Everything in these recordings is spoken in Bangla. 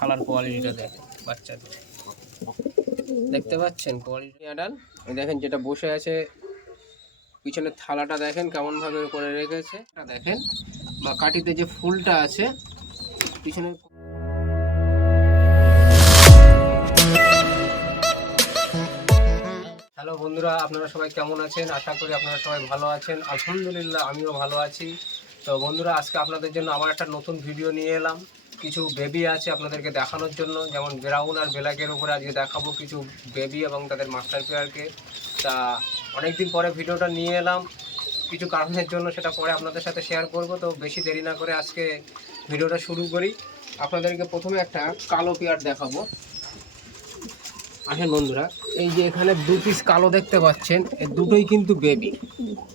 থালার কোয়ালিটিটা দেখেন বাচ্চাদের। দেখতে পাচ্ছেন কোয়ালিটি আডাল দেখেন যেটা বসে আছে, পিছনের থালাটা দেখেন কেমন ভাবে করে রেখেছে। দেখেন, বা কাটিতে যে ফুলটা আছে, পিছনের হ্যালো বন্ধুরা, আপনারা সবাই কেমন আছেন? আশা করি আপনারা সবাই ভালো আছেন। আলহামদুলিল্লাহ, আমিও ভালো আছি। তো বন্ধুরা, আজকে আপনাদের জন্য আবার একটা নতুন ভিডিও নিয়ে এলাম। কিছু বেবি আছে আপনাদেরকে দেখানোর জন্য। যেমন ব্রাউন আর ব্ল্যাকের উপরে আজকে দেখাবো কিছু বেবি এবং তাদের মাস্টার পেয়ারকে তা অনেকদিন পরে ভিডিওটা নিয়ে এলাম। কিছু কারণের জন্য সেটা পরে আপনাদের সাথে শেয়ার করব। তো বেশি দেরি না করে আজকে ভিডিওটা শুরু করি। আপনাদেরকে প্রথমে একটা কালো পেয়ার দেখাবো। আসেন বন্ধুরা, এই যে এখানে দু পিস কালো দেখতে পাচ্ছেন, এ দুটোই কিন্তু বেবি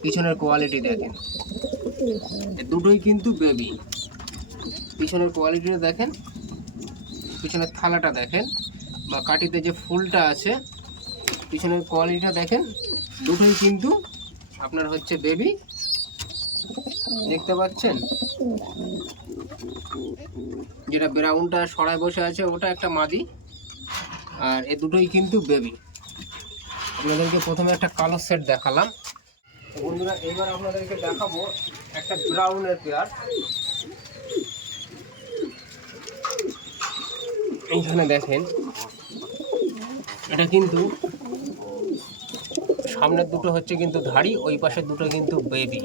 পিছনের কোয়ালিটি দেখেন। দুটোই কিন্তু বেবি পিছনের কোয়ালিটিটা দেখেন। পিছনের থালাটা দেখেন বা কাটিতে যে ফুলটা আছে, পিছনের কোয়ালিটিটা দেখেন, দুটোই কিন্তু আপনার হচ্ছে বেবি দেখতে পাচ্ছেন? যেটা ব্রাউনটা সরায় বসে আছে, ওটা একটা মাদি। আর এ দুটোই কিন্তু বেবি আপনাদেরকে প্রথমে একটা কালো সেট দেখালাম। বন্ধুরা, এবার আপনাদেরকে দেখাবো একটা ব্রাউনের পেয়ার এইখানে দেখেন, এটা কিন্তু সামনের দুটো হচ্ছে কিন্তু ধাড়ি, ওই পাশের দুটো কিন্তু বেবি।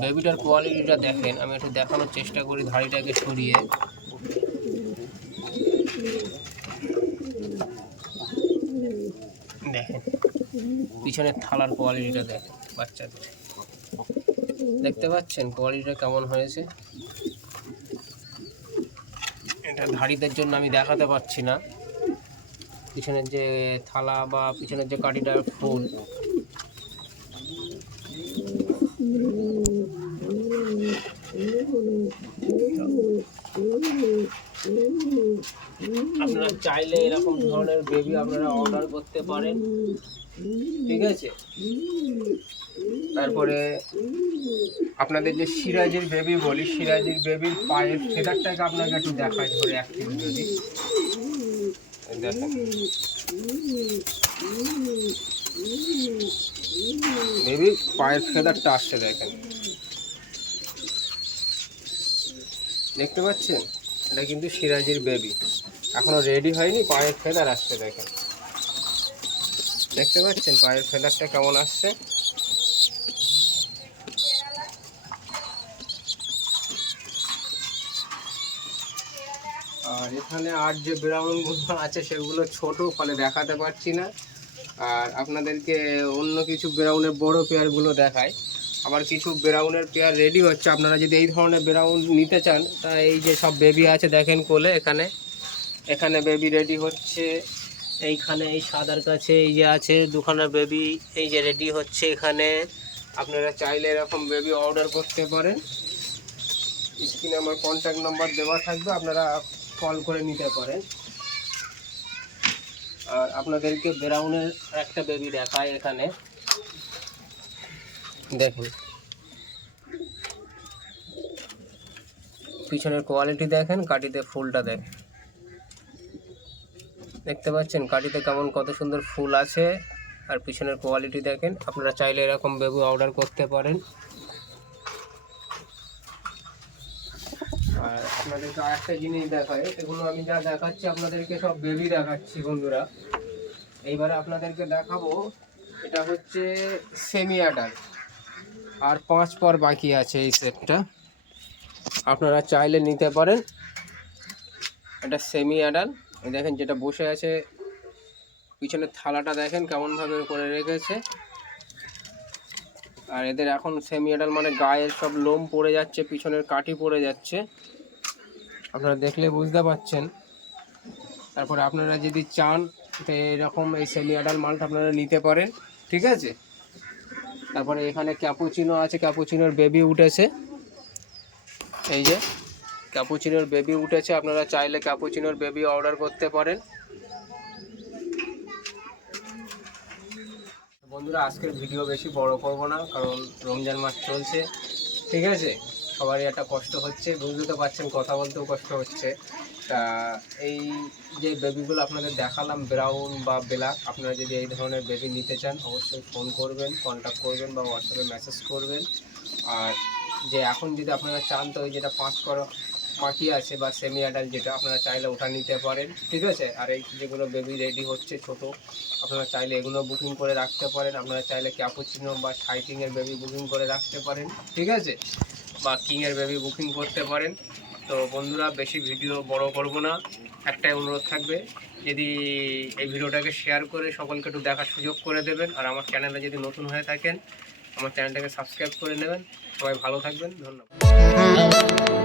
বেবিটার কোয়ালিটিটা দেখেন, আমি একটু দেখানোর চেষ্টা করি ধাড়িটাকে সরিয়ে। দেখেন, পিছনের থালার কোয়ালিটিটা দেখেন, বাচ্চাদের। দেখতে পাচ্ছেন কোয়ালিটিটা কেমন হয়েছে? এটা ধাড়িদের জন্য আমি দেখাতে পারছি না। পিছনের যে থালা বা পিছনের যে কাঠিটার ফুল আপনারা চাইলে এরকম ধরনের বেবি আপনারা অর্ডার করতে পারেন। ঠিক আছে? তারপরে আপনাদের যে সিরাজের বেবি বলি, সিরাজের বেবির পায়ের ফেদারটাকে আপনাকে একটু দেখায় ধরে এক পিস বেবি দেখেন বেবি পায়ের ফেদারটা আসছে, দেখেন। দেখতে পাচ্ছেন? এটা কিন্তু সিরাজির বেবি এখনও রেডি হয়নি, পায়ের ফেদার আসছে দেখেন। দেখতে পাচ্ছেন পায়ের ফেদারটা কেমন আসছে? আর এখানে আর যে ব্রাউনগুলো আছে, সেগুলো ছোট, ফলে দেখাতে পারছি না। আর আপনাদেরকে অন্য কিছু ব্রাউনের বড় পেয়ারগুলো দেখায় আবার কিছু ব্রাউনের পেয়ার রেডি হচ্ছে। আপনারা যদি এই ধরনের ব্রাউন নিতে চান, তা এই যে সব বেবি আছে দেখেন কোলে, এখানে। এখানে বেবি রেডি হচ্ছে। এইখানে এই সাদার কাছে এই যে আছে, দুখানা বেবি এই যে রেডি হচ্ছে এখানে। আপনারা চাইলে এরকম বেবি অর্ডার করতে পারেন। স্ক্রিনে আমার কন্ট্যাক্ট নাম্বার দেওয়া থাকবে, আপনারা কল করে নিতে পারেন। আর আপনাদেরকে ব্রাউনের একটা বেবি দেখায় এখানে। দেখুন। পিছনের কোয়ালিটি দেখেন, কাটিতে ফুলটা দেখেন। দেখতে পাচ্ছেন কাটিতে কেমন কত সুন্দর ফুল আছে। আর পিছনের কোয়ালিটি দেখেন, আপনারা চাইলে এরকম বেবি অর্ডার করতে পারেন। আর আপনাদেরকে আরেকটা জিনিস দেখায় এগুলো আমি যা দেখাচ্ছি আপনাদেরকে সব বেবি দেখাচ্ছি বন্ধুরা। এইবারে আপনাদেরকে দেখাবো, এটা হচ্ছে সেমি অ্যাডাল্ট আর পাঁচ পর বাকি আছে এই সেটটা আপনারা চাইলে নিতে পারেন, এটা সেমি অ্যাডাল এই দেখেন যেটা বসে আছে, পিছনের থালাটা দেখেন কেমনভাবে করে রেখেছে। আর এদের এখন সেমি মানে গায়ের সব লোম পড়ে যাচ্ছে, পিছনের কাঠি পড়ে যাচ্ছে। আপনারা দেখলে বুঝতে পাচ্ছেন। তারপরে আপনারা যদি চান, তো এরকম এই সেমি মালটা আপনারা নিতে পারেন, ঠিক আছে? তারপরে এখানে ক্যাপুচিনো আছে ক্যাপুচিনোর বেবি উঠেছে। এই যে ক্যাপুচিনোর বেবি উঠেছে, আপনারা চাইলে ক্যাপুচিনোর বেবি অর্ডার করতে পারেন। বন্ধুরা, আজকের ভিডিও বেশি বড় করব না, কারণ রমজান মাস চলছে, ঠিক আছে? সবারই একটা কষ্ট হচ্ছে বুঝতে তো পারছেন, কথা বলতেও কষ্ট হচ্ছে। তা এই যে বেবিগুলো আপনাদের দেখালাম ব্রাউন বা ব্ল্যাক আপনারা যদি এই ধরনের বেবি নিতে চান, অবশ্যই ফোন করবেন কন্ট্যাক্ট করবেন বা হোয়াটসঅ্যাপে মেসেজ করবেন। আর যে এখন যদি আপনারা চান তো ওই যেটা পাঁচ করা পাখি আছে বা সেমি অ্যাডাল্ট যেটা আপনারা চাইলে ওটা নিতে পারেন, ঠিক আছে? আর এই যেগুলো বেবি রেডি হচ্ছে ছোট, আপনারা চাইলে এগুলো বুকিং করে রাখতে পারেন। আপনারা চাইলে ক্যাপুচিনো বা সাইটিংয়ের বেবি বুকিং করে রাখতে পারেন, ঠিক আছে? বা কিংয়ের বেবি বুকিং করতে পারেন। তো বন্ধুরা, বেশি ভিডিও বড় করব না। একটাই অনুরোধ থাকবে, যদি এই ভিডিওটাকে শেয়ার করে সকলকে একটু দেখার সুযোগ করে দেবেন, আর আমার চ্যানেলে যদি নতুন হয়ে থাকেন, আমার চ্যানেলটাকে সাবস্ক্রাইব করে নেবেন। সবাই ভালো থাকবেন, ধন্যবাদ।